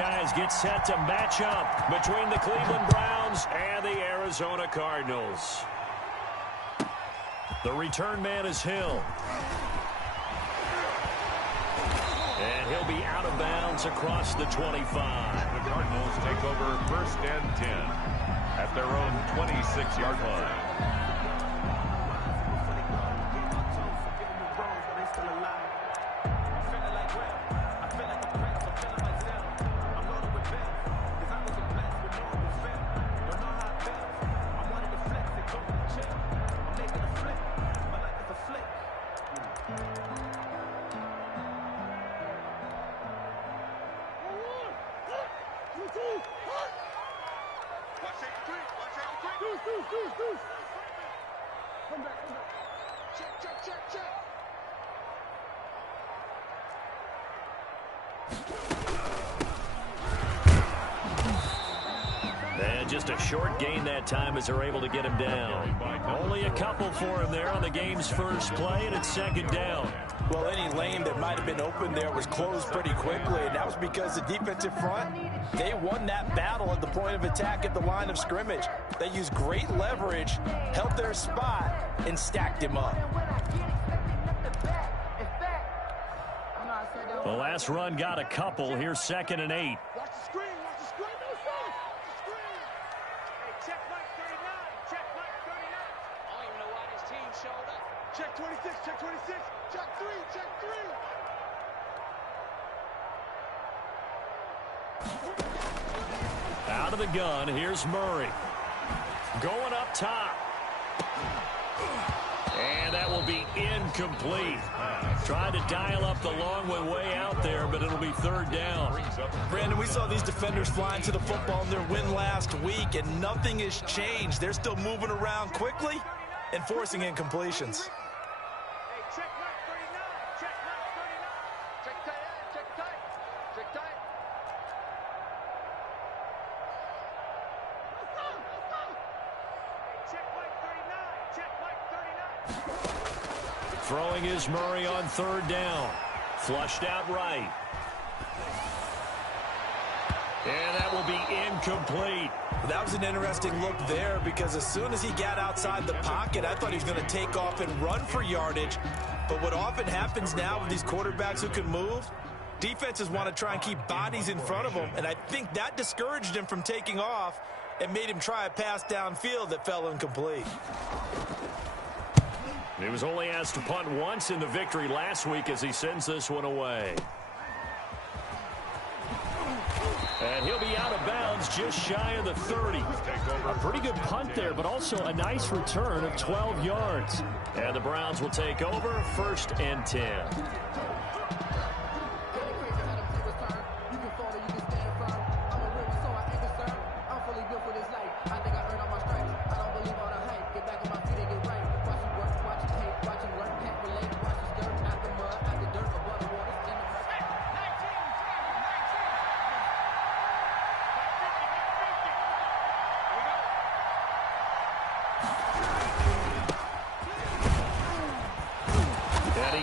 guys get set to match up between the Cleveland Browns and the Arizona Cardinals. The return man is Hill. And he'll be out of bounds across the 25. The Cardinals take over 1st and 10 at their own 26-yard line. And just a short gain that time as they're able to get him down. Only a couple for him there on the game's first play, and it's 2nd down. Well, any lane that might have been open there was closed pretty quickly, and that was because the defensive front, they won that battle at the point of attack at the line of scrimmage. They used great leverage, held their spot, and stacked him up. The last run got a couple. Here's 2nd and 8. Watch the screen. Watch the screen. No, sir. The screen. Hey, check Mike 39. Check Mike 39. I don't even know why this team showed up. Check 26. Check 26. Check 3. Check 3. Out of the gun. Here's Murray. Going up top. And that will be incomplete. Trying to dial up the long way out there, but it'll be 3rd down. Brandon, we saw these defenders flying to the football in their win last week, and nothing has changed. They're still moving around quickly and forcing incompletions. Hey, check Mike 39. Check Mike 39. Check tight. Check tight. Check tight. Hey, check Mike 39. Check Mike 39. Throwing is Murray on 3rd down. Flushed out right. And that will be incomplete. That was an interesting look there because as soon as he got outside the pocket, I thought he was going to take off and run for yardage. But what often happens now with these quarterbacks who can move, defenses want to try and keep bodies in front of them, and I think that discouraged him from taking off and made him try a pass downfield that fell incomplete. He was only asked to punt once in the victory last week as he sends this one away. And he'll be out of bounds just shy of the 30. A pretty good punt there, but also a nice return of 12 yards. And the Browns will take over 1st and 10.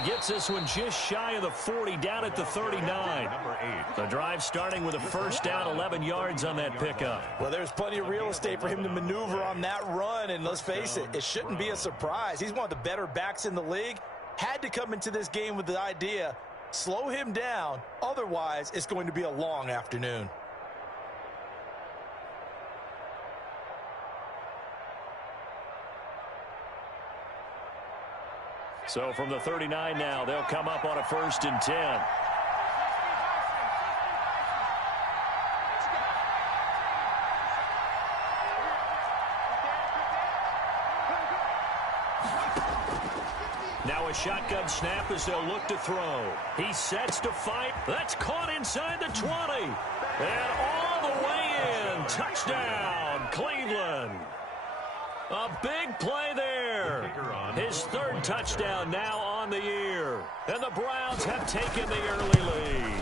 Gets this one just shy of the 40, down at the 39. Number 8. The drive starting with a 1st down, 11 yards on that pickup. Well, there's plenty of real estate for him to maneuver on that run, and let's face it, it shouldn't be a surprise. He's one of the better backs in the league. Had to come into this game with the idea, slow him down, otherwise it's going to be a long afternoon. So from the 39 now, they'll come up on a 1st and 10. Now a shotgun snap as they'll look to throw. He sets to fight. That's caught inside the 20. And all the way in. Touchdown, Cleveland. A big play there. His 3rd touchdown now on the year. And the Browns have taken the early lead.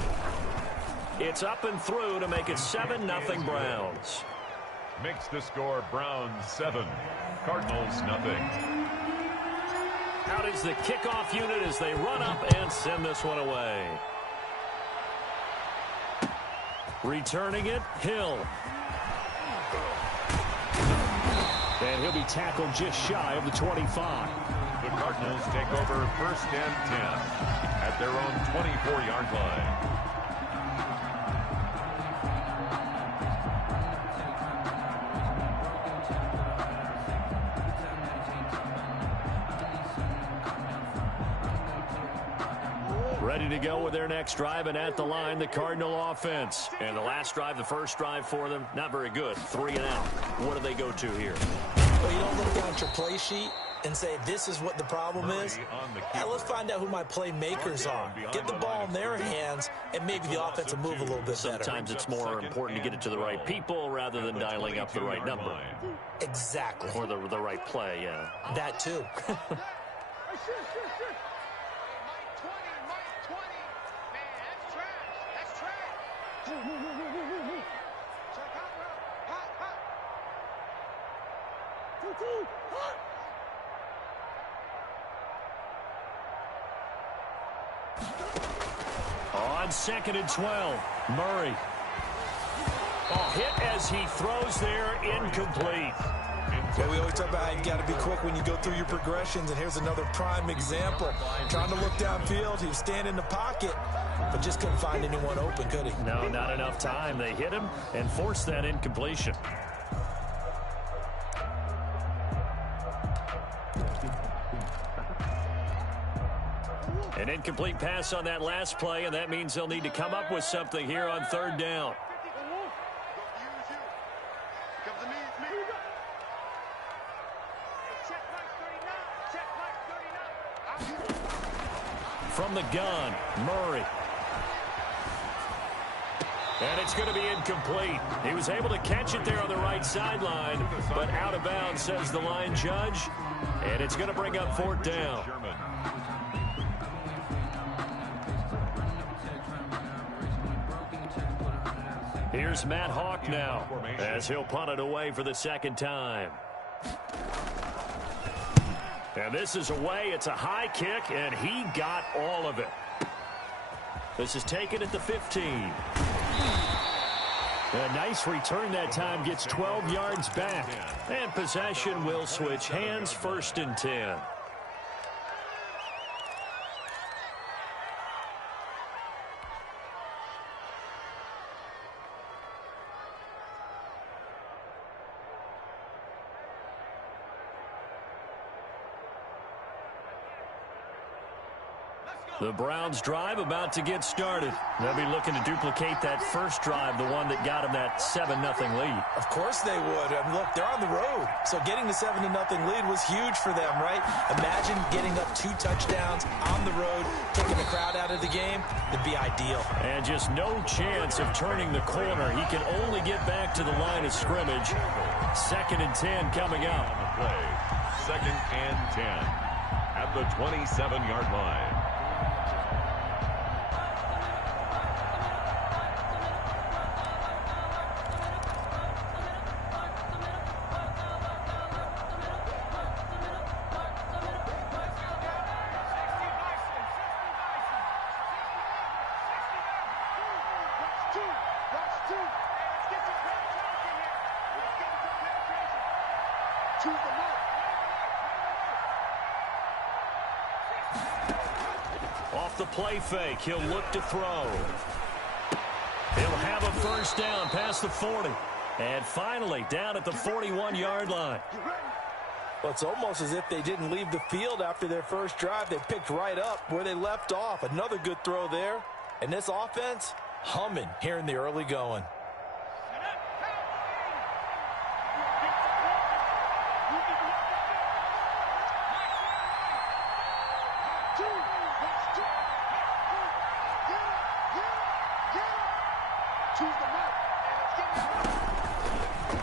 It's up and through to make it 7-0 Browns. Makes the score Browns 7, Cardinals nothing. Out is the kickoff unit as they run up and send this one away. Returning it, Hill. And he'll be tackled just shy of the 25. The Cardinals take over 1st and 10 at their own 24-yard line. Ready to go with their next drive, and at the line, the Cardinal offense. And the last drive, the first drive for them, not very good. 3 and out. What do they go to here? Well, you don't look down at your play sheet and say, this is what the problem is. Let's find out who my playmakers are. Get the ball in their hands, and maybe the offense will move a little bit better. Sometimes it's more important to get it to the right people rather than dialing up the right number. Exactly. Or the right play, yeah. That too. On 2nd and 12, Murray. Hit as he throws there, incomplete. Yeah, we always talk about how you got to be quick when you go through your progressions, and here's another prime example. Trying to look downfield, he was standing in the pocket, but just couldn't find anyone open, could he? No, not enough time. They hit him and forced that incompletion. An incomplete pass on that last play, and that means they'll need to come up with something here on 3rd down. From the gun, Murray. And it's going to be incomplete. He was able to catch it there on the right sideline, but out of bounds, says the line judge. And it's going to bring up 4th down. Here's Matt Hawk now, as he'll punt it away for the 2nd time. And this is away. It's a high kick, and he got all of it. This is taken at the 15. A nice return that time, gets 12 yards back. And possession will switch hands, 1st and 10. The Browns drive about to get started. They'll be looking to duplicate that first drive, the one that got them that 7-0 lead. Of course they would. I mean, look, they're on the road. So getting the 7-0 lead was huge for them, right? Imagine getting up 2 touchdowns on the road, taking the crowd out of the game. It'd be ideal. And just no chance of turning the corner. He can only get back to the line of scrimmage. 2nd and 10 coming up. 2nd and 10 at the 27-yard line. Off the play fake, he'll look to throw. He'll have a 1st down past the 40. And finally, down at the 41-yard line. Well, it's almost as if they didn't leave the field after their first drive. They picked right up where they left off. Another good throw there. And this offense, humming here in the early going.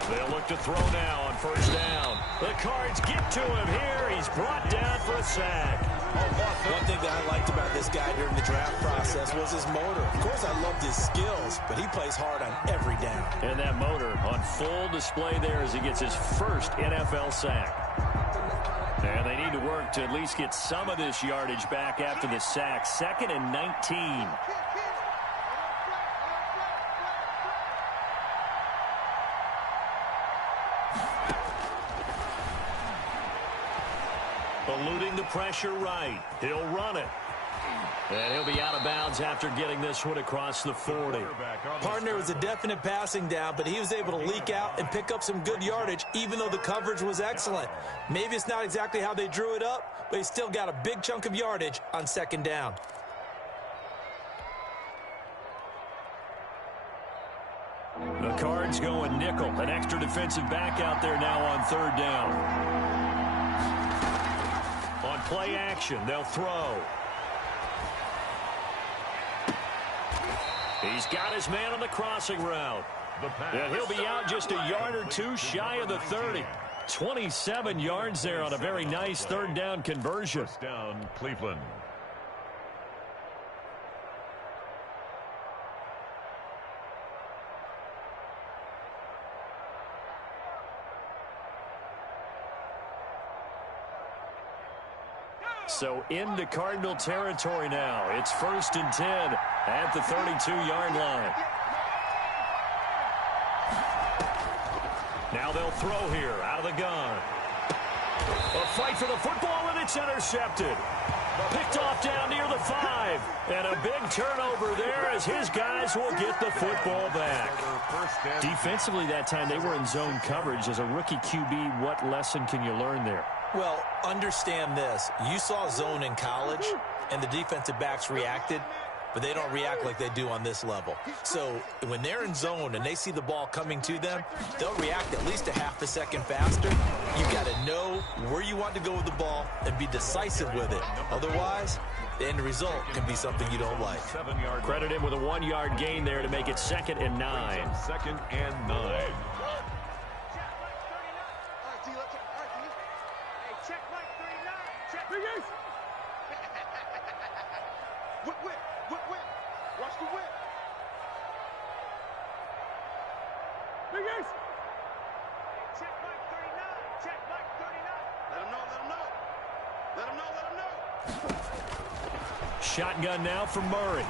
They'll look to throw now on 1st down. The Cards get to him here. He's brought down for a sack. One thing that I liked about this guy during the draft process was his motor. Of course, I loved his skills, but he plays hard on every down. And that motor on full display there as he gets his first NFL sack. And they need to work to at least get some of this yardage back after the sack. 2nd and 19. Eluding the pressure right. He'll run it. And he'll be out of bounds after getting this one across the 40. Partner was a definite passing down, but he was able to leak out and pick up some good yardage, even though the coverage was excellent. Maybe it's not exactly how they drew it up, but he still got a big chunk of yardage on second down. The Cards going nickel. An extra defensive back out there now on third down. On play action, they'll throw. He's got his man on the crossing route. And he'll be out just a yard or two shy of the 30. 27 yards there on a very nice third down conversion. First down, Cleveland. So into Cardinal territory now. It's 1st and 10 at the 32-yard line. Now they'll throw here out of the gun. A fight for the football, and it's intercepted. Picked off down near the 5. And a big turnover there as his guys will get the football back. Defensively that time, they were in zone coverage. As a rookie QB, what lesson can you learn there? Well, understand this. You saw zone in college, and the defensive backs reacted, but they don't react like they do on this level. So when they're in zone and they see the ball coming to them, they'll react at least a half a second faster. You got to know where you want to go with the ball and be decisive with it. Otherwise, the end result can be something you don't like. Credit him with a 1-yard gain there to make it 2nd and 9. 2nd and 9. Watch the whip. Big Ace. Check Mike 39. Check Mike 39. Let him know, let him know. Let him know, let him know. Shotgun now for Murray.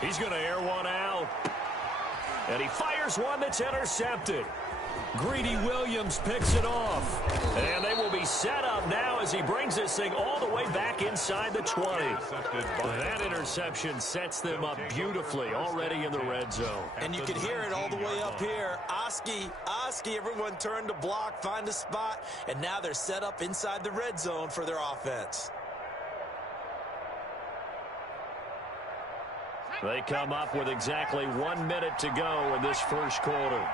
He's going to air one out. And he fires one that's intercepted. Greedy Williams picks it off. And they will be set up now as he brings this thing all the way back inside the 20. That interception sets them up beautifully already in the red zone. And you could hear it all the way up here. Oski, everyone turned to block, find a spot, and now they're set up inside the red zone for their offense. They come up with exactly 1 minute to go in this first quarter.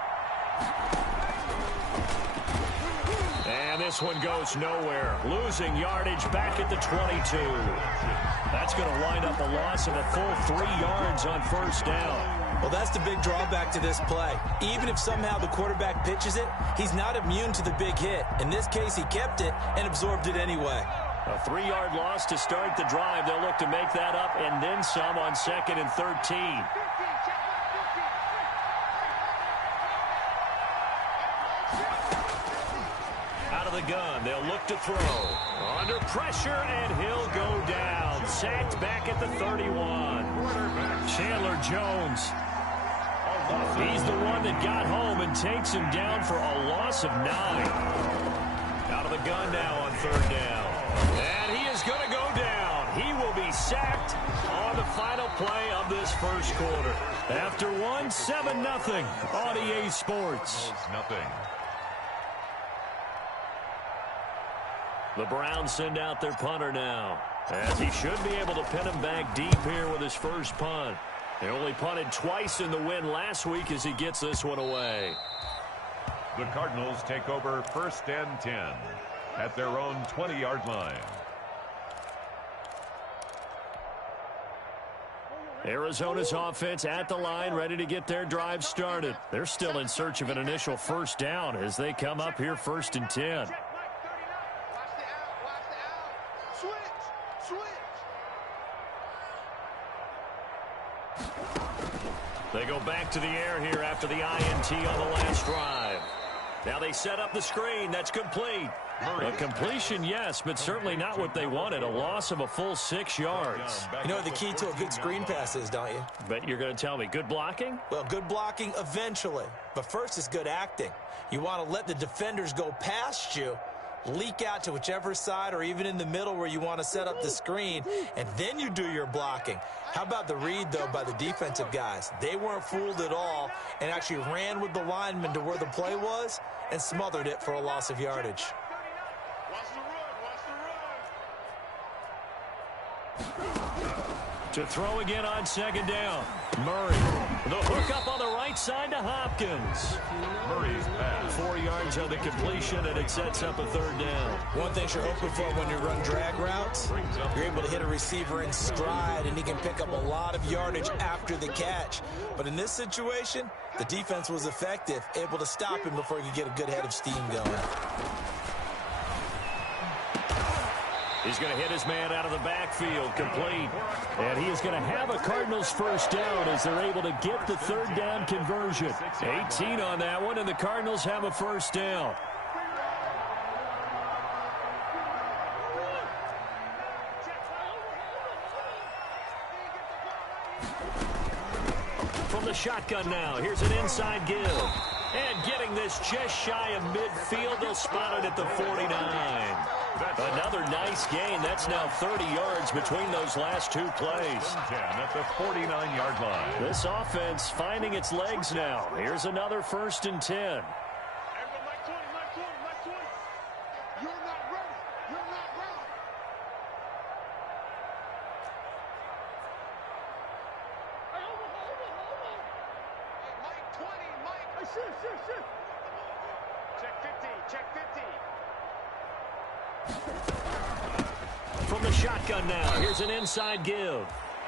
And this one goes nowhere. Losing yardage back at the 22. That's going to wind up a loss of a full 3 yards on first down. Well, that's the big drawback to this play. Even if somehow the quarterback pitches it, he's not immune to the big hit. In this case, he kept it and absorbed it anyway. A 3-yard loss to start the drive. They'll look to make that up and then some on 2nd and 13. Out of the gun, they'll look to throw. Under pressure, and he'll go down. Sacked back at the 31. Chandler Jones. He's the one that got home and takes him down for a loss of 9. Out of the gun now on third down. And he is going to go down. He will be sacked on the final play of this first quarter. After 7-0 on EA Sports. Nothing. The Browns send out their punter now, as he should be able to pin him back deep here with his first punt. They only punted twice in the win last week as he gets this one away. The Cardinals take over 1st and 10 at their own 20-yard line. Arizona's offense at the line, ready to get their drive started. They're still in search of an initial first down as they come up here 1st and 10. They go back to the air here after the INT on the last drive. Now they set up the screen. That's complete. A completion, yes, but certainly not what they wanted. A loss of a full 6 yards. You know what the key to a good screen pass is, don't you? But you're going to tell me, good blocking? Well, good blocking eventually. But first is good acting. You want to let the defenders go past you, leak out to whichever side or even in the middle where you want to set up the screen, and then you do your blocking. How about the read, though, by the defensive guys? They weren't fooled at all and actually ran with the lineman to where the play was and smothered it for a loss of yardage. To throw again on second down. Murray. The hook up on the right side to Hopkins. Murray's pass. 4 yards on the completion, and it sets up a third down. One thing you're hoping for when you run drag routes, you're able to hit a receiver in stride, and he can pick up a lot of yardage after the catch. But in this situation, the defense was effective, able to stop him before he could get a good head of steam going. He's going to hit his man out of the backfield, complete. And he is going to have a Cardinals first down as they're able to get the third down conversion. 18 on that one, and the Cardinals have a first down. From the shotgun now, here's an inside give. And getting this just shy of midfield, they'll spot it at the 49. Another nice gain. That's now 30 yards between those last two plays. 10 at the 49-yard line. This offense finding its legs now. Here's another 1st and 10. From the shotgun now, here's an inside give.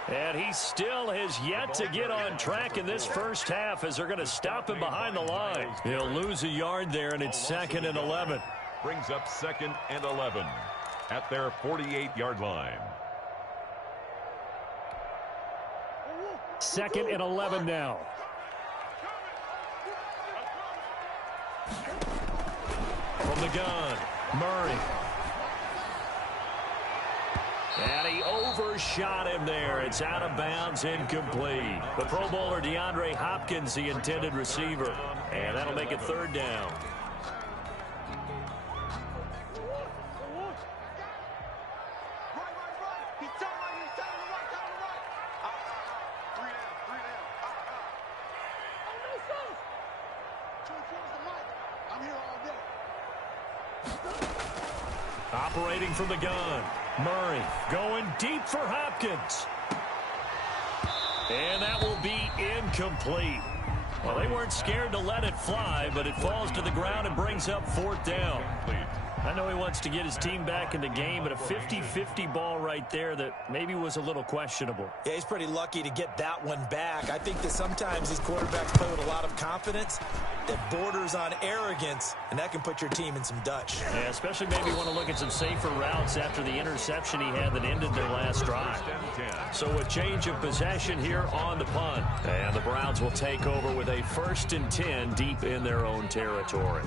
And he still has yet to get on track in this first half as they're going to stop him behind the line. He'll lose a yard there, and it's 2nd and 11. Brings up 2nd and 11 at their 48-yard line. 2nd and 11 now. From the gun, Murray. And he overshot him there. It's out of bounds, incomplete. The Pro Bowler DeAndre Hopkins, the intended receiver. And that'll make it 3rd down. Operating from the gun. Murray going deep for Hopkins. And that will be incomplete. Well, they weren't scared to let it fly, but it falls to the ground and brings up 4th down. I know he wants to get his team back in the game, but a 50-50 ball right there that maybe was a little questionable. Yeah, he's pretty lucky to get that one back. I think that sometimes these quarterbacks play with a lot of confidence that borders on arrogance, and that can put your team in some Dutch. Yeah, especially maybe want to look at some safer routes after the interception he had that ended their last drive. So a change of possession here on the punt. And the Browns will take over with a 1st and 10 deep in their own territory.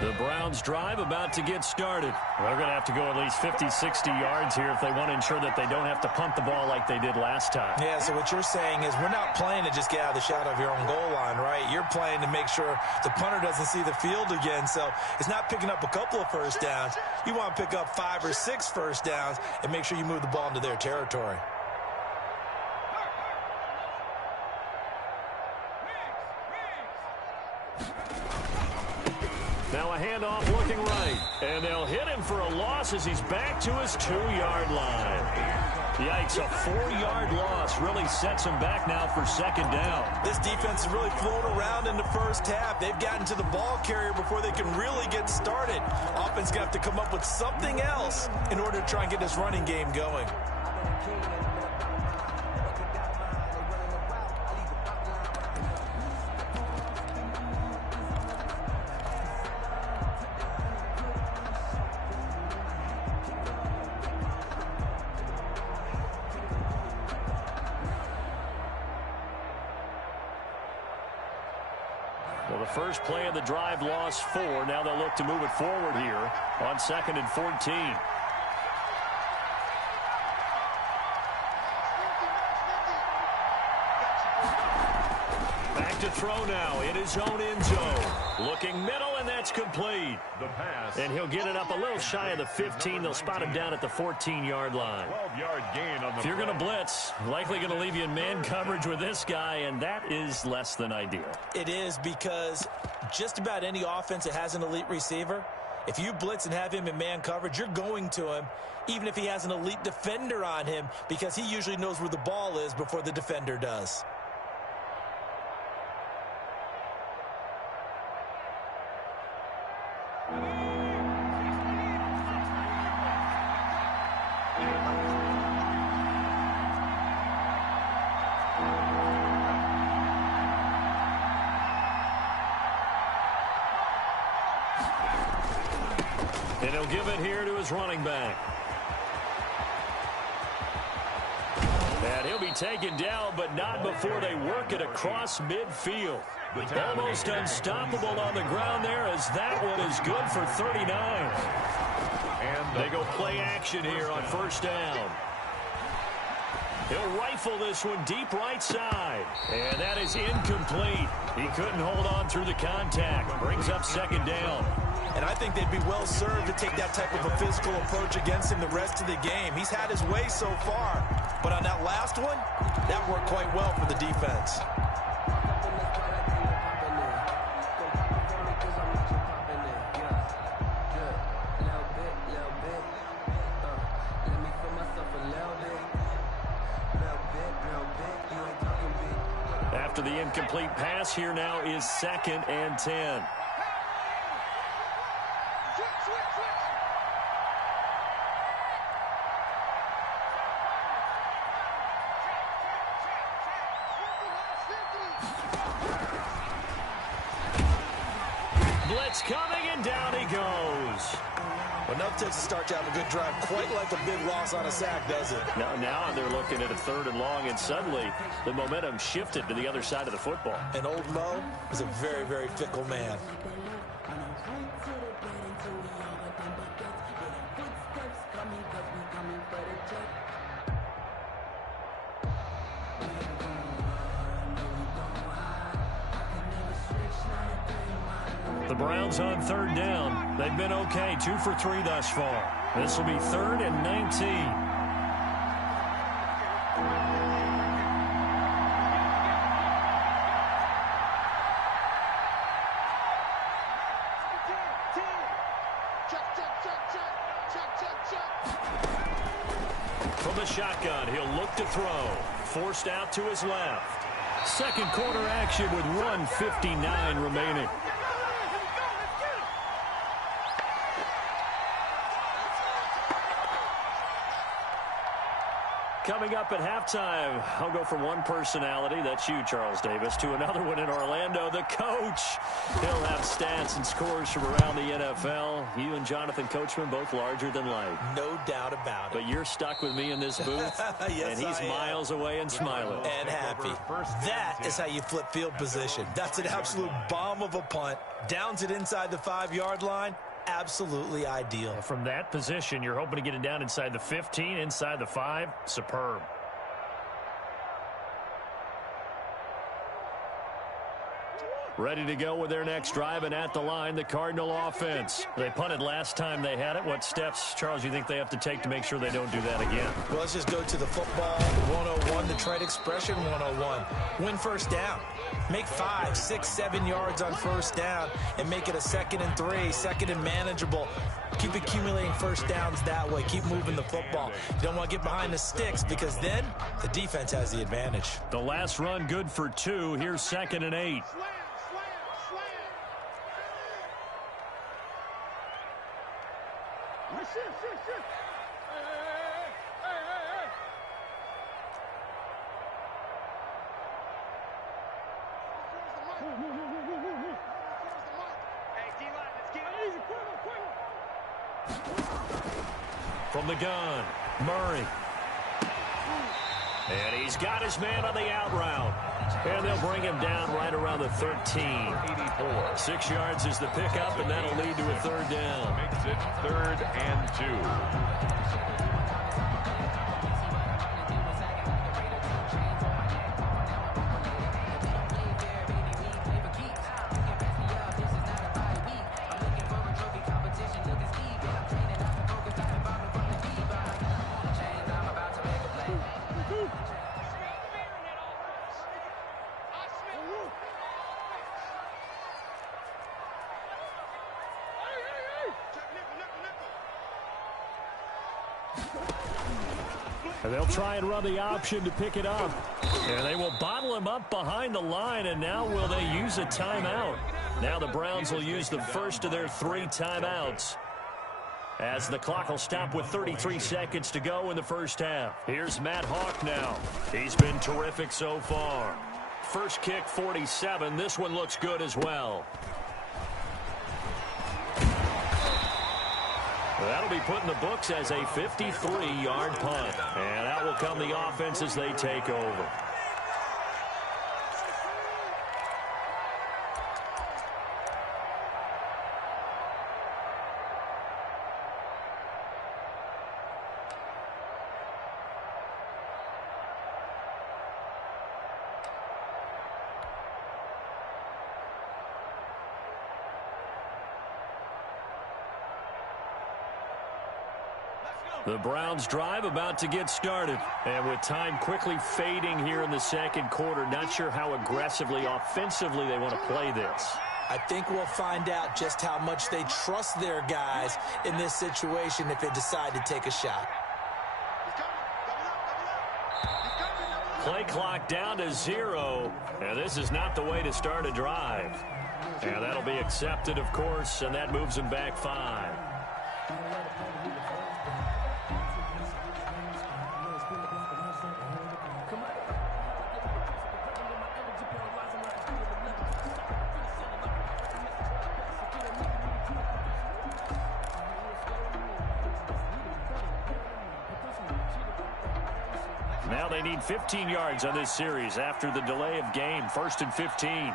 The Browns drive about to get started. They're going to have to go at least 50, 60 yards here if they want to ensure that they don't have to punt the ball like they did last time. Yeah, so what you're saying is we're not playing to just get out of the shadow of your own goal line, right? You're playing to make sure the punter doesn't see the field again. So it's not picking up a couple of first downs. You want to pick up 5 or 6 first downs and make sure you move the ball into their territory. Now a handoff looking right. And they'll hit him for a loss as he's back to his 2-yard line. Yikes, a 4-yard loss really sets him back now for 2nd down. This defense is really flown around in the first half. They've gotten to the ball carrier before they can really get started. Offense going to have to come up with something else in order to try and get this running game going. Well, the first play of the drive lost 4. Now they'll look to move it forward here on 2nd and 14. to throw now in his own end zone. Looking middle, and that's complete. The pass. And he'll get it up a little shy of the 15. They'll spot him down at the 14-yard line. 12-yard gain on the If you're going to blitz, likely going to leave you in man coverage with this guy, and that is less than ideal. It is, because just about any offense that has an elite receiver, if you blitz and have him in man coverage, you're going to him, even if he has an elite defender on him, because he usually knows where the ball is before the defender does. And he'll give it here to his running back. And he'll be taken down, but not before they work it across midfield. Almost unstoppable on the ground there, as that one is good for 39. And they go play action here on first down. He'll rifle this one deep right side. And that is incomplete. He couldn't hold on through the contact. Brings up second down. And I think they'd be well served to take that type of a physical approach against him the rest of the game. He's had his way so far. But on that last one, that worked quite well for the defense. After the incomplete pass, here now is 2nd and 10. Blitz coming, and down he goes. Enough takes to start to have a good drive, quite like a big loss on a sack, does it? Now they're looking at a 3rd and long, and suddenly the momentum shifted to the other side of the football. And old Mo is a very, very fickle man. The Browns on 3rd down. They've been okay, 2 for 3 thus far. This will be 3rd and 19. From the shotgun, he'll look to throw. Forced out to his left. Second quarter action with 1:59 remaining. Coming up at halftime, I'll go from one personality, that's you, Charles Davis, to another one in Orlando, the coach. He'll have stats and scores from around the NFL. You and Jonathan Coachman, both larger than life. No doubt about it. But you're stuck with me in this booth, yes, and he's miles away and smiling. And happy. That is how you flip field position. That's an absolute bomb of a punt. Downs it inside the 5-yard line. Absolutely ideal. From that position, you're hoping to get it down inside the 15, inside the 5. Superb. Ready to go with their next drive, and at the line, the Cardinal offense. They punted last time they had it. What steps, Charles, you think they have to take to make sure they don't do that again? Well, let's just go to the football 101, the trade expression 101. Win first down. Make 5, 6, 7 yards on first down and make it a 2nd and 3, 2nd and manageable. Keep accumulating first downs that way. Keep moving the football. You don't want to get behind the sticks, because then the defense has the advantage. The last run good for 2. Here's 2nd and 8. From the gun, Murray. And he's got his man on the out route. And they'll bring him down right around the 13. 6 yards is the pickup, and that'll lead to a 3rd down. Makes it 3rd and 2. And they'll try and run the option to pick it up. And they will bottle him up behind the line, and now will they use a timeout? Now the Browns will use the first of their 3 timeouts, as the clock will stop with 33 seconds to go in the first half. Here's Matt Hawk now. He's been terrific so far. First kick, 47. This one looks good as well. That'll be put in the books as a 53-yard punt. And out will come the offense as they take over. The Browns drive about to get started. And with time quickly fading here in the second quarter, not sure how aggressively, offensively they want to play this. I think we'll find out just how much they trust their guys in this situation if they decide to take a shot. Play clock down to 0. And this is not the way to start a drive. And that'll be accepted, of course, and that moves them back 5. Now they need 15 yards on this series after the delay of game. 1st and 15.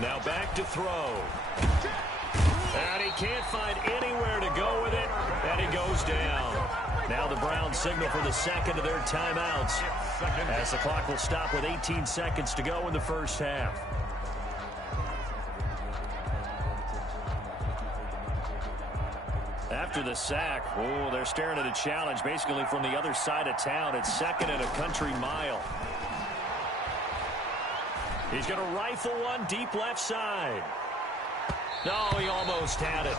Now back to throw. And he can't find anywhere to go with it. And he goes down. Now the Browns signal for the second of their timeouts, as the clock will stop with 18 seconds to go in the first half. After the sack, they're staring at a challenge basically from the other side of town. It's 2nd and a country mile. He's going to rifle one deep left side. No, he almost had it.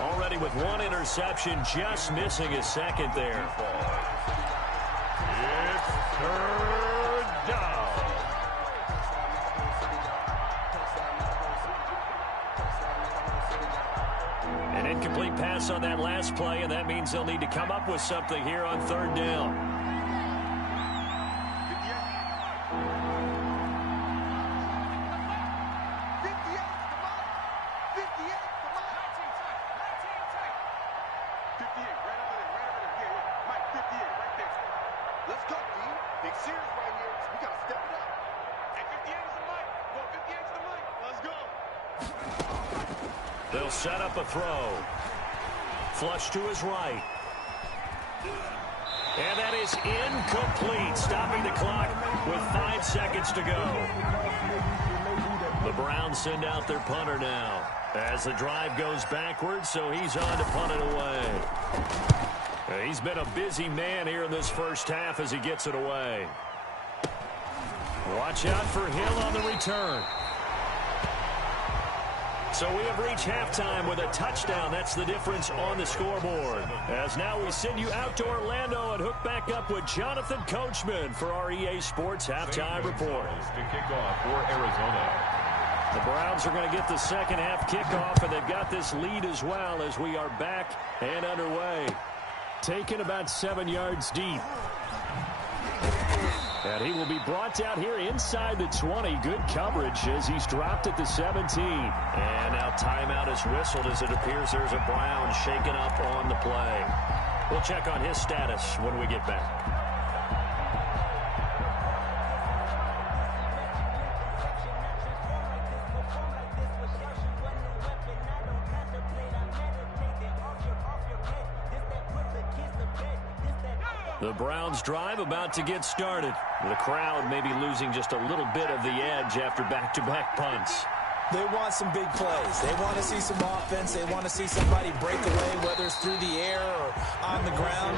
Already with 1 interception, just missing his second there. It's 3rd down. An incomplete pass on that last play, and that means they'll need to come up with something here on 3rd down. They'll set up a throw. Flush to his right. And that is incomplete, stopping the clock with 5 seconds to go. The Browns send out their punter now as the drive goes backwards, so he's on to punt it away. He's been a busy man here in this first half as he gets it away. Watch out for Hill on the return. So we have reached halftime with a touchdown. That's the difference on the scoreboard. As now we send you out to Orlando and hook back up with Jonathan Coachman for our EA Sports Halftime Report. To kick off for Arizona. The Browns are going to get the second half kickoff, and they've got this lead as well as we are back and underway. Taken about 7 yards deep. And he will be brought down here inside the 20. Good coverage as he's dropped at the 17. And now timeout is whistled as it appears there's a Brown shaken up on the play. We'll check on his status when we get back. The Browns drive about to get started. The crowd may be losing just a little bit of the edge after back-to-back punts. They want some big plays. They want to see some offense. They want to see somebody break away, whether it's through the air or on the ground.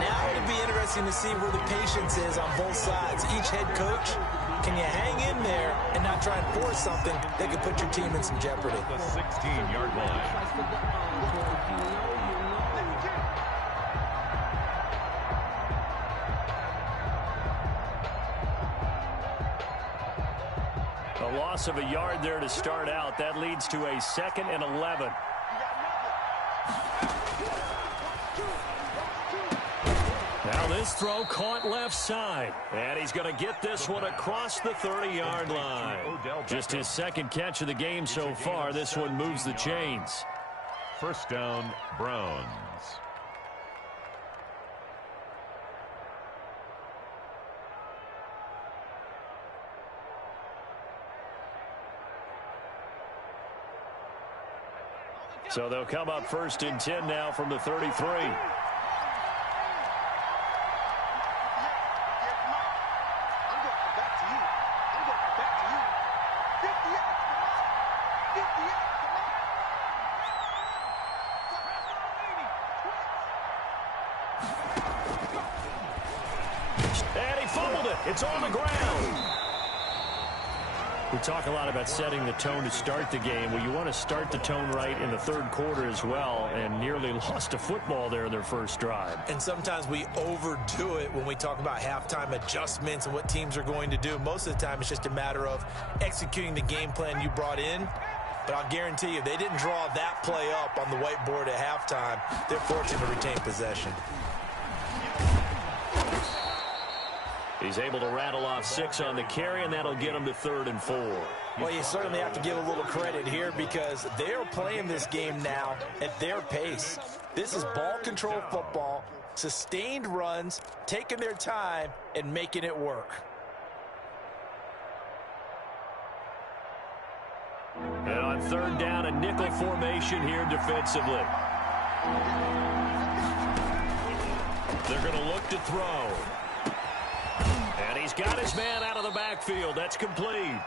Now it'll be interesting to see where the patience is on both sides. Each head coach, can you hang in there and not try and force something that could put your team in some jeopardy? The 16-yard line. A loss of a yard there to start out. That leads to a 2nd and 11. Now this throw caught left side. And he's going to get this one across the 30-yard line. Just his 2nd catch of the game so far. This one moves the chains. First down, Browns. So they'll come up 1st and 10 now from the 33. And he fumbled it. It's on the ground. We talk a lot about setting the tone to start the game. Well, you want to start the tone right in the 3rd quarter as well, and nearly lost a football there in their first drive. And sometimes we overdo it when we talk about halftime adjustments and what teams are going to do. Most of the time, it's just a matter of executing the game plan you brought in. But I'll guarantee you, they didn't draw that play up on the whiteboard at halftime. They're fortunate to retain possession. He's able to rattle off 6 on the carry, and that'll get him to 3rd and 4. Well, you certainly have to give a little credit here because they're playing this game now at their pace. This is ball control football, sustained runs, taking their time, and making it work. And on 3rd down, a nickel formation here defensively. They're going to look to throw. And he's got his man out of the backfield. That's complete.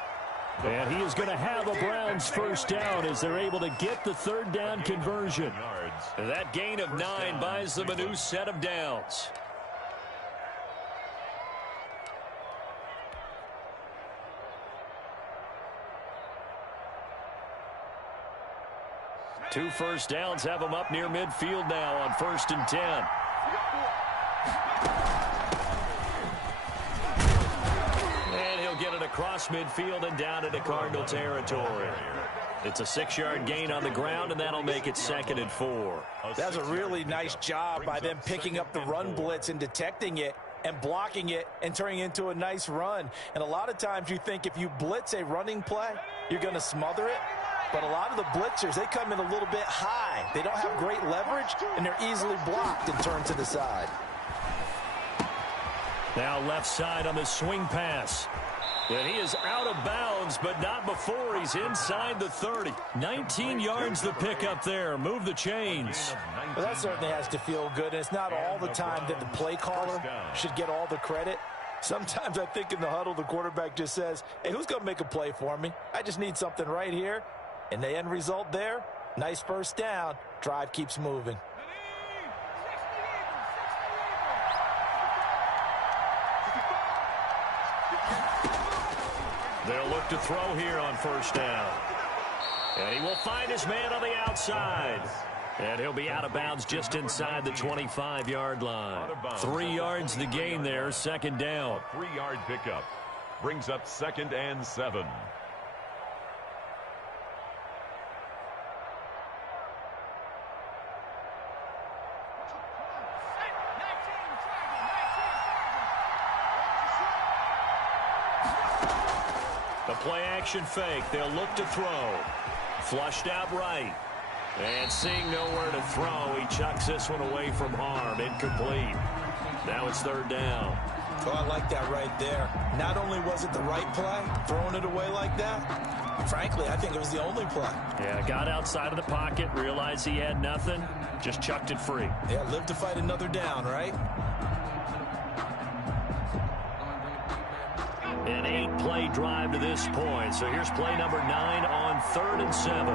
And he is going to have a Browns first down as they're able to get the 3rd down conversion. And that gain of 9 buys them a new set of downs. Two first downs have them up near midfield now on 1st and 10. Get it across midfield and down into Cardinal territory. It's a 6-yard gain on the ground, and that'll make it 2nd and 4. That's a really nice job by them picking up the run blitz and detecting it and blocking it and turning it into a nice run. And a lot of times you think if you blitz a running play, you're going to smother it. But a lot of the blitzers, they come in a little bit high. They don't have great leverage, and they're easily blocked and turned to the side. Now left side on the swing pass. And he is out of bounds, but not before he's inside the 30. 19 yards the pickup there. Move the chains. Well, that certainly has to feel good. And it's not all the time that the play caller should get all the credit. Sometimes I think in the huddle, the quarterback just says, hey, who's going to make a play for me? I just need something right here. And the end result there, nice first down. Drive keeps moving. They'll look to throw here on 1st down. And he will find his man on the outside. And he'll be out of bounds just inside the 25-yard line. 3 yards the gain there, 2nd down. 3-yard pickup brings up 2nd and 7. The play-action fake. They'll look to throw. Flushed out right. And seeing nowhere to throw, he chucks this one away from harm. Incomplete. Now it's 3rd down. Oh, I like that right there. Not only was it the right play, throwing it away like that, frankly, I think it was the only play. Yeah, got outside of the pocket, realized he had nothing, just chucked it free. Yeah, live to fight another down, right? An 8-play drive to this point. So here's play number 9 on 3rd and 7.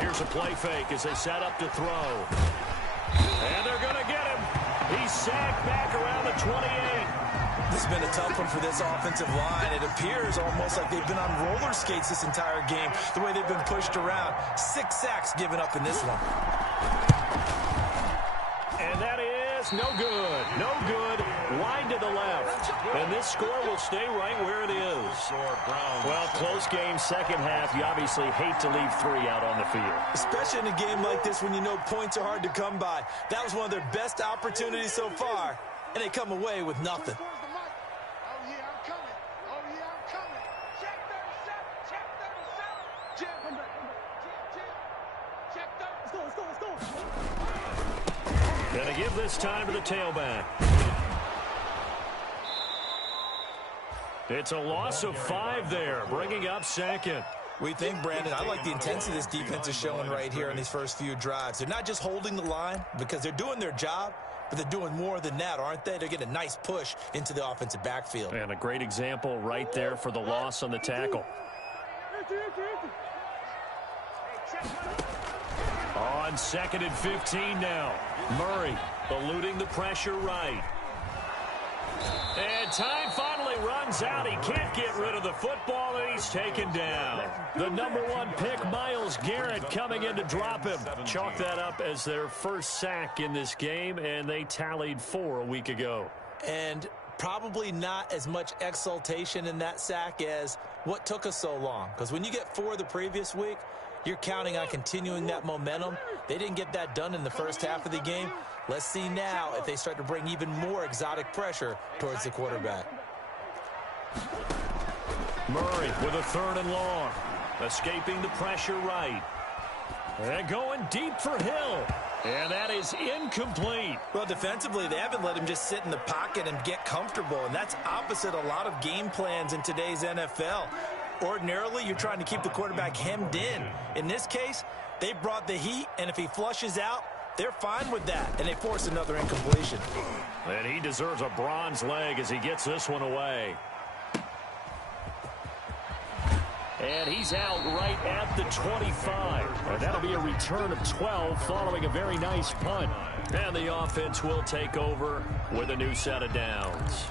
Here's a play fake as they set up to throw. And they're going to get him. He's sacked back around the 28. This has been a tough one for this offensive line. It appears almost like they've been on roller skates this entire game, the way they've been pushed around. 6 sacks given up in this one. And that is no good. No good. Wide to the left. And this score will stay right where it is. Well, close game, second half. You obviously hate to leave 3 out on the field. Especially in a game like this when you know points are hard to come by. That was one of their best opportunities so far, and they come away with nothing. Gonna give this time to the tailback. It's a loss of 5 there, bringing up second. We think, Brandon, I like the intensity this defense is showing right here in these first few drives. They're not just holding the line because they're doing their job, but they're doing more than that, aren't they? They're getting a nice push into the offensive backfield. And a great example right there for the loss on the tackle. On 2nd and 15 now. Murray eluding the pressure right. And time finally runs out. He can't get rid of the football, and he's taken down. The #1 pick, Myles Garrett, coming in to drop him. Chalk that up as their first sack in this game, and they tallied 4 a week ago. And probably not as much exultation in that sack as what took us so long. Because when you get 4 the previous week, you're counting on continuing that momentum. They didn't get that done in the first half of the game. Let's see now if they start to bring even more exotic pressure towards the quarterback. Murray with a 3rd and long. Escaping the pressure right. And going deep for Hill. And that is incomplete. Well, defensively, they haven't let him just sit in the pocket and get comfortable. And that's opposite a lot of game plans in today's NFL. Ordinarily, you're trying to keep the quarterback hemmed in. In this case, they brought the heat, and if he flushes out, they're fine with that, and they force another incompletion. And he deserves a bronze leg as he gets this one away. And he's out right at the 25. And that'll be a return of 12 following a very nice punt. And the offense will take over with a new set of downs.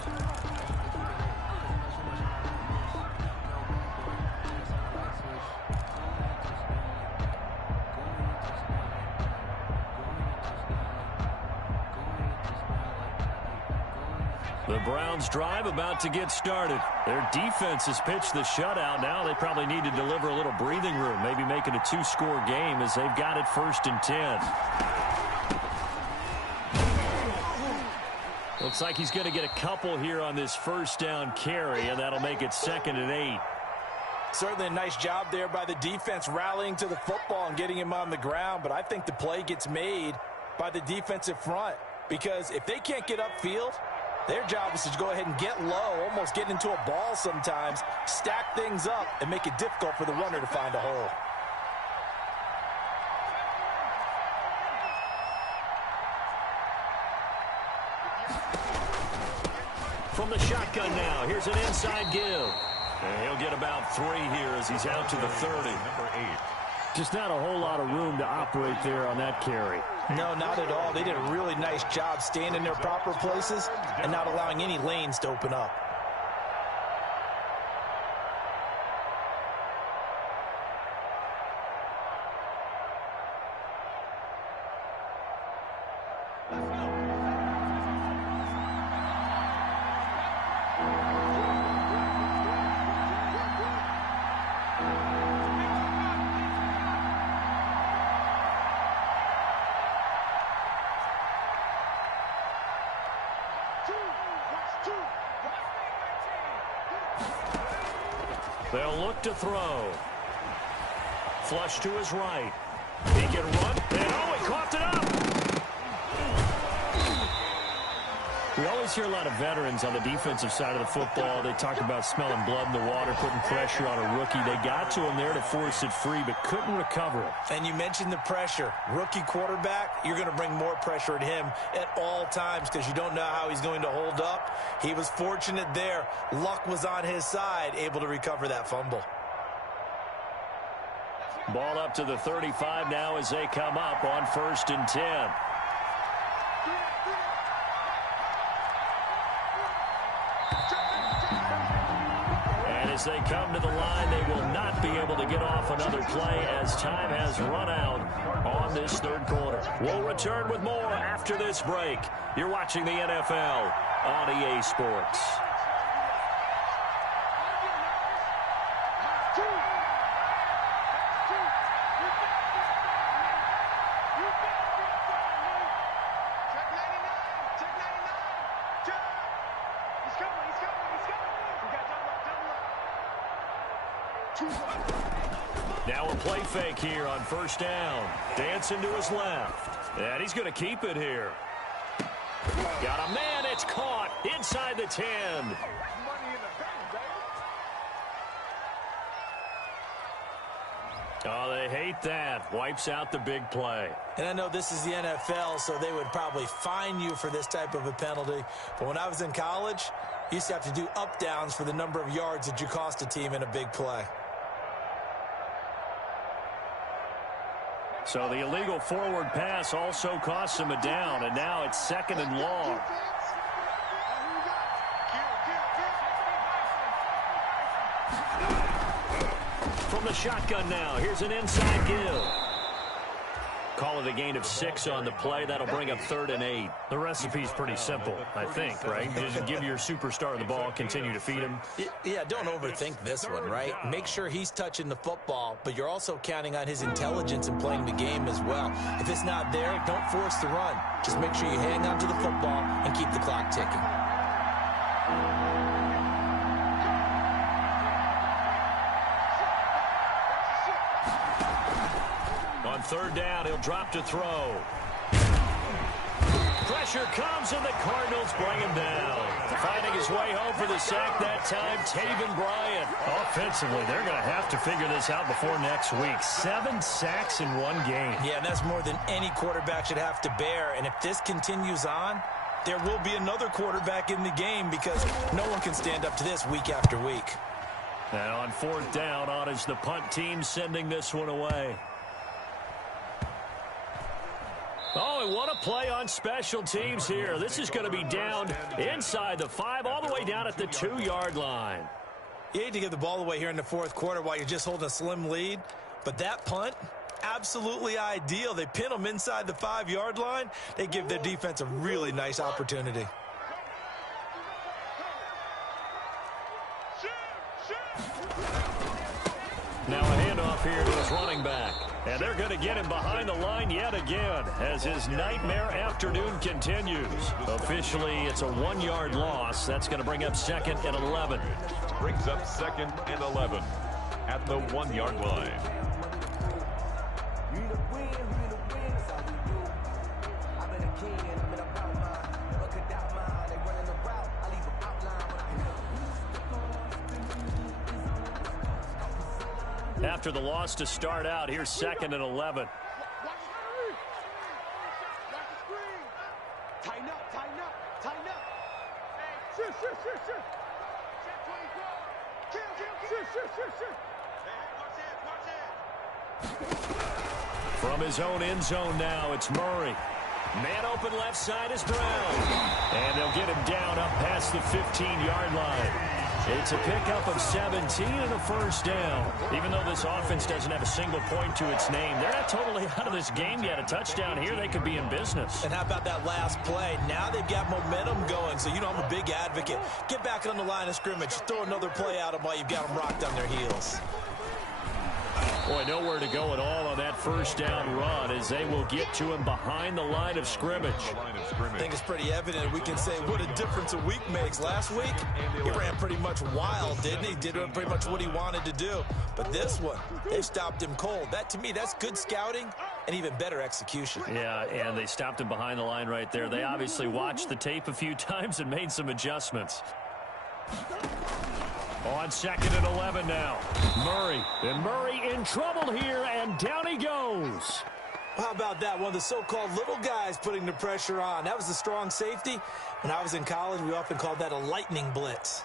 The Browns drive about to get started. Their defense has pitched the shutout. Now they probably need to deliver a little breathing room, maybe make it a 2-score game as they've got it 1st and 10. Looks like he's going to get a couple here on this 1st down carry, and that'll make it 2nd and 8. Certainly a nice job there by the defense rallying to the football and getting him on the ground, but I think the play gets made by the defensive front because if they can't get upfield, their job is to go ahead and get low, almost get into a ball sometimes, stack things up, and make it difficult for the runner to find a hole. From the shotgun now, here's an inside give. And he'll get about 3 here as he's out to the 30. Number 8. Just not a whole lot of room to operate there on that carry. No, not at all. They did a really nice job staying in their proper places and not allowing any lanes to open up. They'll look to throw. Flush to his right. He can run. And oh, he coughed it up. We always just hear a lot of veterans on the defensive side of the football. They talk about smelling blood in the water, putting pressure on a rookie. They got to him there to force it free, but couldn't recover it. And you mentioned the pressure. Rookie quarterback, you're going to bring more pressure at him at all times because you don't know how he's going to hold up. He was fortunate there. Luck was on his side, able to recover that fumble. Ball up to the 35 now as they come up on 1st and 10. And as they come to the line, they will not be able to get off another play as time has run out on this 3rd quarter. We'll return with more after this break. You're watching the NFL on EA Sports. Now a play fake here on 1st down. Dancing to his left. And he's going to keep it here. Got a man. It's caught inside the 10. Oh, they hate that. Wipes out the big play. And I know this is the NFL, so they would probably fine you for this type of a penalty. But when I was in college, you used to have to do up-downs for the number of yards that you cost a team in a big play. So the illegal forward pass also costs him a down, and now it's 2nd and long. From the shotgun now, here's an inside give. Call it a gain of 6 on the play. That'll bring up 3rd and 8. The recipe's pretty simple, I think, right? Just give your superstar the ball, continue to feed him. Yeah, don't overthink this one, right? Make sure he's touching the football, but you're also counting on his intelligence in playing the game as well. If it's not there, don't force the run. Just make sure you hang on to the football and keep the clock ticking. On 3rd down, he'll drop to throw. Pressure comes, and the Cardinals bring him down. Finding his way home for the sack that time, Taven Bryan. Offensively, they're going to have to figure this out before next week. 7 sacks in one game. Yeah, and that's more than any quarterback should have to bear. And if this continues on, there will be another quarterback in the game because no one can stand up to this week after week. And on 4th down, on is the punt team sending this one away. Oh, and what a play on special teams here. This is going to be down inside the 5, all the way down at the 2-yard line. You hate to give the ball away here in the 4th quarter while you're just holding a slim lead, but that punt, absolutely ideal. They pin them inside the 5-yard line. They give their defense a really nice opportunity. Now a handoff here to his running back. And they're going to get him behind the line yet again as his nightmare afternoon continues. Officially, it's a 1-yard loss. That's going to bring up 2nd and 11. Brings up 2nd and 11 at the 1-yard line. After the loss to start out, here's 2nd and 11. Tighten up, tighten up, tighten up. Hey, shift. Check 24. Shift. Hey, From his own end zone now, it's Murray. Man open left side is Brown. And they'll get him down up past the 15-yard line. It's a pickup of 17 and a 1st down. Even though this offense doesn't have a single point to its name, they're not totally out of this game yet. A touchdown here, they could be in business. And how about that last play? Now they've got momentum going, so you know I'm a big advocate. Get back on the line of scrimmage. Throw another play at them while you've got them rocked on their heels. Boy, nowhere to go at all on that first down run as they will get to him behind the line of scrimmage. I think it's pretty evident. We can say what a difference a week makes. Last week, he ran pretty much wild, didn't he? Did pretty much what he wanted to do. But this one, they stopped him cold. That, to me, that's good scouting and even better execution. Yeah, and they stopped him behind the line right there. They obviously watched the tape a few times and made some adjustments. On 2nd and 11 now. Murray. And Murray in trouble here, and down he goes. How about that? One of the so-called little guys putting the pressure on. That was the strong safety. When I was in college, we often called that a lightning blitz.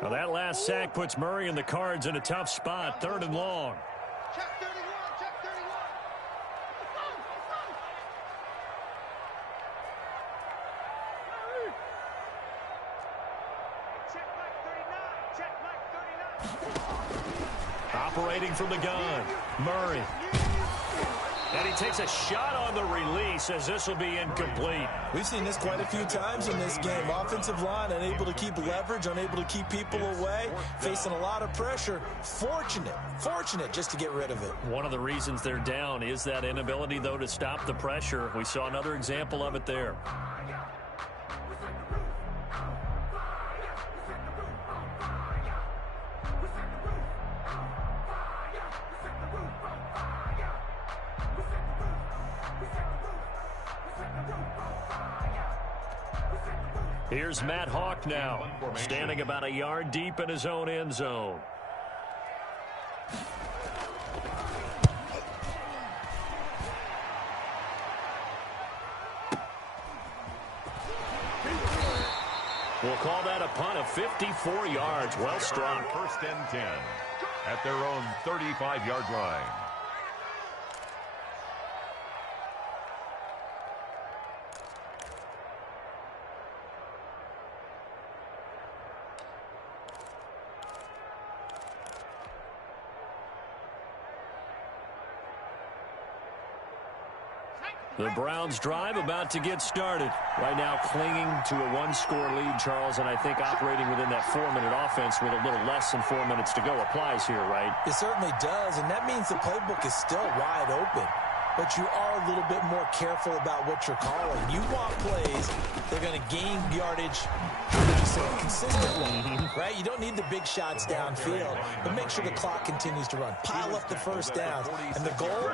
Well, that last sack puts Murray and the Cards in a tough spot. 3rd and long. Check 31, check 31. Check Mike 39, check Mike 39. Operating from the gun. Murray. And he takes a shot on the release as this will be incomplete. We've seen this quite a few times in this game. Offensive line unable to keep leverage, unable to keep people away, facing a lot of pressure. Fortunate just to get rid of it. One of the reasons they're down is that inability, though, to stop the pressure. We saw another example of it there. Here's Matt Hawk now, standing about a yard deep in his own end zone. We'll call that a punt of 54 yards. Well struck. 1st and 10 at their own 35-yard line. The Browns drive about to get started. Right now clinging to a one-score lead, Charles, and I think operating within that 4-minute offense with a little less than 4 minutes to go applies here, right? It certainly does, and that means the playbook is still wide open. But you are a little bit more careful about what you're calling. You want plays they're going to gain yardage consistently, right? You don't need the big shots downfield, but make sure the clock continues to run. Pile up the first downs. And the goal,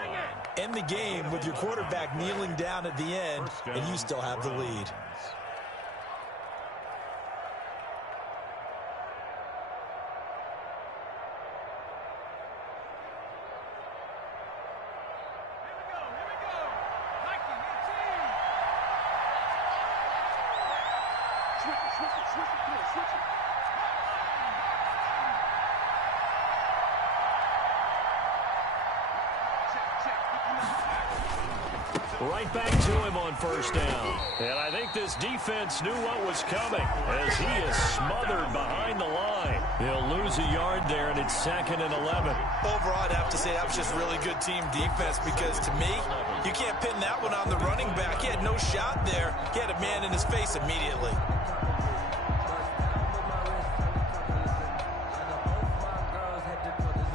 end the game with your quarterback kneeling down at the end, and you still have the lead. Right back to him on 1st down. And I think this defense knew what was coming as he is smothered behind the line. He'll lose a yard there, and it's 2nd and 11. Overall, I'd have to say that was just really good team defense because, to me, you can't pin that one on the running back. He had no shot there. He had a man in his face immediately.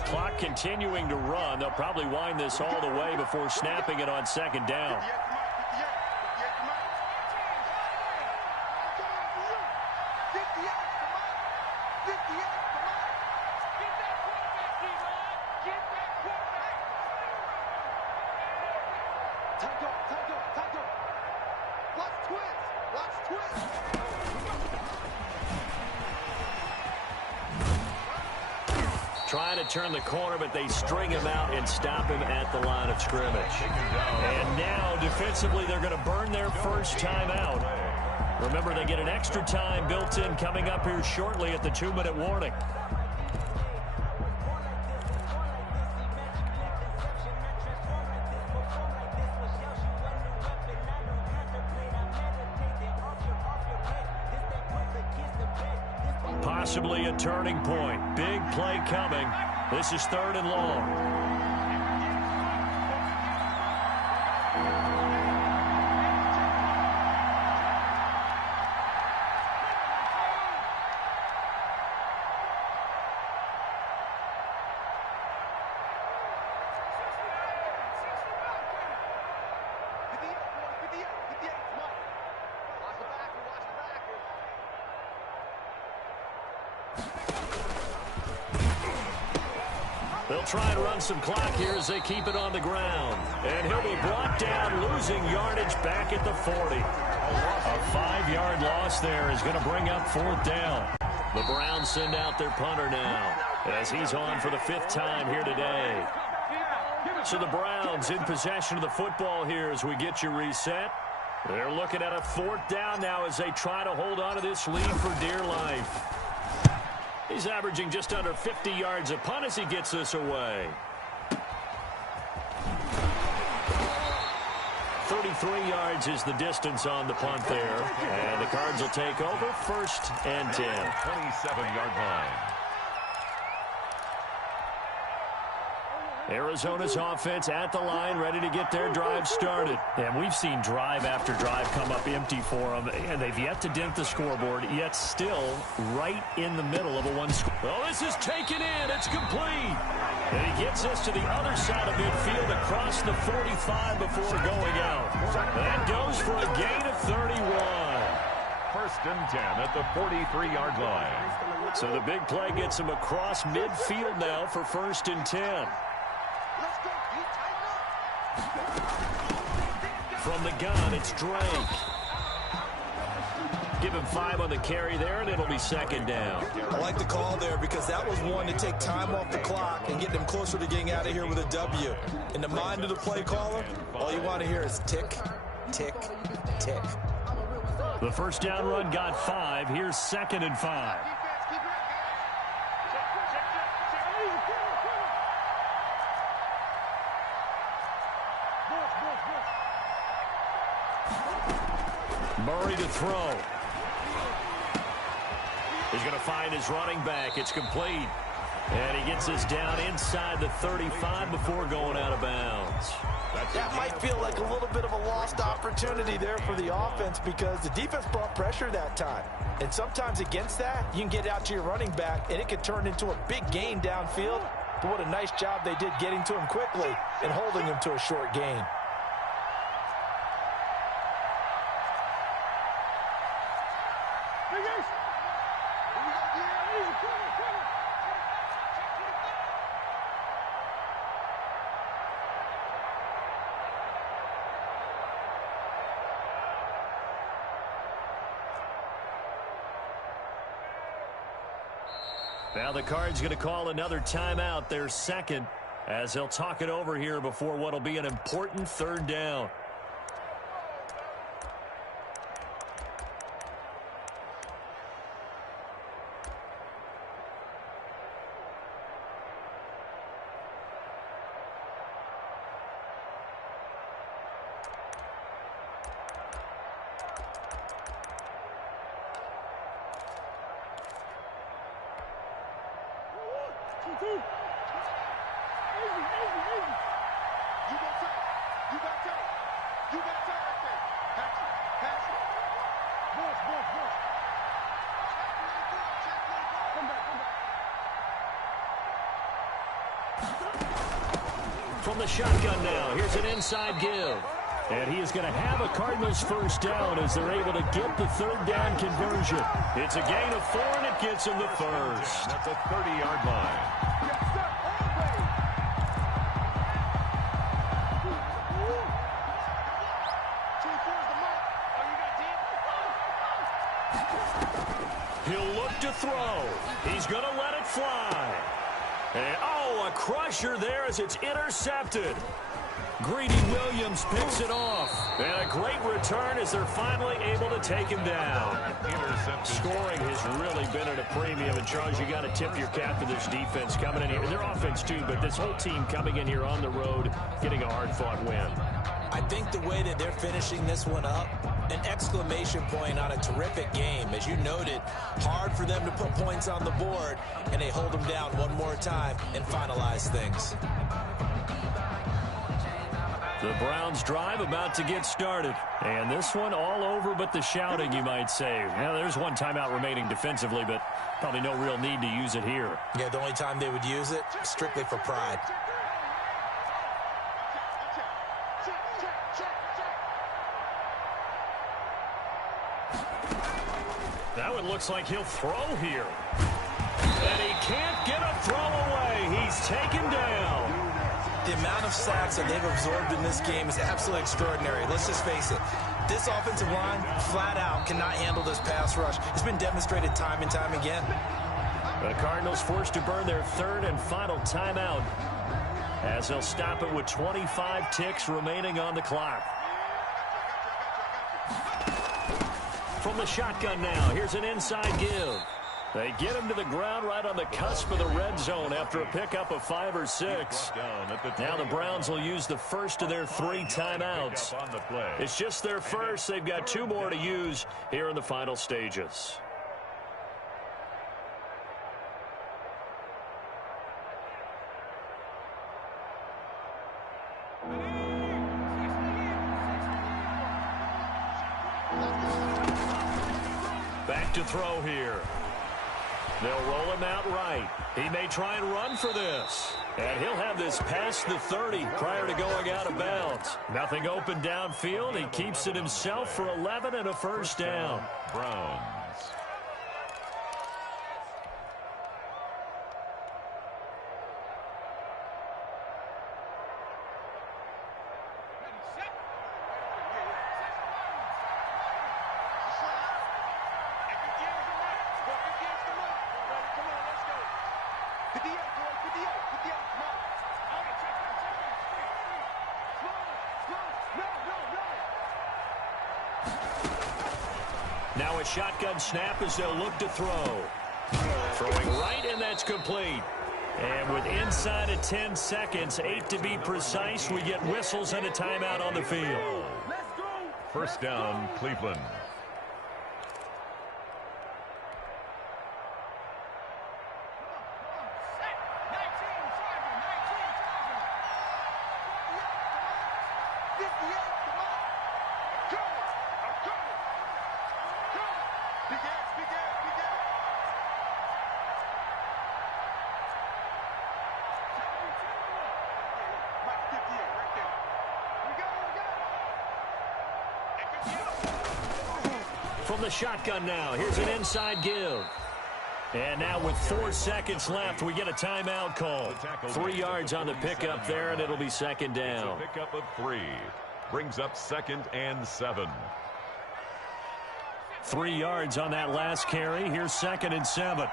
Clock continuing to run. They'll probably wind this all the way before snapping it on 2nd down. Trying to turn the corner, but they string him out and stop him at the line of scrimmage. And now, defensively, they're going to burn their first time out. Remember, they get an extra time built in coming up here shortly at the 2-minute warning. Possibly a turning point. Big play coming. This is 3rd and long. They'll try and run some clock here as they keep it on the ground. And he'll be brought down, losing yardage back at the 40. A 5-yard loss there is going to bring up 4th down. The Browns send out their punter now as he's on for the 5th time here today. So the Browns in possession of the football here as we get you reset. They're looking at a 4th down now as they try to hold on to this lead for dear life. He's averaging just under 50 yards a punt as he gets this away. 33 yards is the distance on the punt there. And the Cards will take over 1st and 10. 27-yard line. Arizona's offense at the line, ready to get their drive started. And we've seen drive after drive come up empty for them, and they've yet to dent the scoreboard, yet still right in the middle of a one-score. Well, this is taken in. It's complete. And he gets us to the other side of midfield across the 45 before going out. That goes for a gain of 31. 1st and 10 at the 43-yard line. So the big play gets him across midfield now for 1st and 10. From the gun, it's Drake. Give him 5 on the carry there, and it'll be 2nd down. I like the call there because that was one to take time off the clock and get them closer to getting out of here with a W. In the mind of the play caller, all you want to hear is tick, tick, tick. The 1st down run got 5. Here's 2nd and 5. Murray to throw. He's going to find his running back. It's complete. And he gets us down inside the 35 before going out of bounds. That might feel like a little bit of a lost opportunity there for the offense because the defense brought pressure that time. And sometimes against that, you can get out to your running back, and it could turn into a big gain downfield. But what a nice job they did getting to him quickly and holding him to a short gain. Now the Cards going to call another timeout, their 2nd, as they'll talk it over here before what will be an important 3rd down. From the shotgun now, here's an inside give. And he is going to have a Cardinals 1st down as they're able to get the 3rd down conversion. It's a gain of 4, and it gets him the 1st. That's a 30-yard line. He'll look to throw. He's going to let it fly. And, a crusher there as it's intercepted. Greedy Williams picks it off. And a great return as they're finally able to take him down. Scoring has really been at a premium. And, Charles, you got to tip your cap to this defense coming in here. Their offense, too, but this whole team coming in here on the road, getting a hard-fought win. I think the way that they're finishing this one up, an exclamation point on a terrific game. As you noted, hard for them to put points on the board, and they hold them down one more time and finalize things. The Browns drive about to get started. And this one all over but the shouting, you might say. Now, there's one timeout remaining defensively, but probably no real need to use it here. Yeah, the only time they would use it, strictly for pride. That one looks like he'll throw here. taken down. The amount of sacks that they've absorbed in this game is absolutely extraordinary. Let's just face it. This offensive line, flat out, cannot handle this pass rush. It's been demonstrated time and time again. The Cardinals forced to burn their third and final timeout as they'll stop it with 25 ticks remaining on the clock. From the shotgun now, here's an inside give. They get him to the ground right on the cusp of the red zone after a pickup of 5 or 6. Now the Browns will use the first of their 3 timeouts. It's just their first. They've got 2 more to use here in the final stages. Back to throw here. They'll roll him out right. He may try and run for this. And he'll have this past the 30 prior to going out of bounds. Nothing open downfield. He keeps it himself for 11 and a first down. Browns. Now a shotgun snap as they'll look to throw. Throwing right, and that's complete. And with inside of 10 seconds, 8 to be precise, we get whistles and a timeout on the field. First down, Cleveland. From the shotgun now, here's an inside give. And now with 4 seconds left, we get a timeout call. 3 yards on the pickup there, and it'll be second down. It's a pickup of 3. Brings up 2nd and 7. 3 yards on that last carry. Here's 2nd and 7.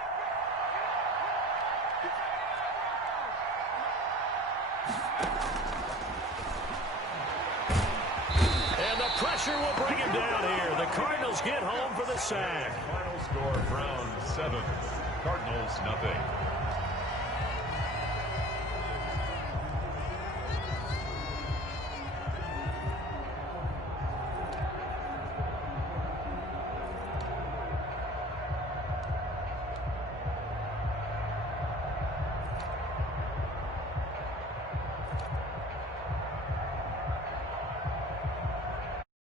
And the pressure will bring him down here. The Cardinals get home for the sack. Final score, Browns 7, Cardinals nothing.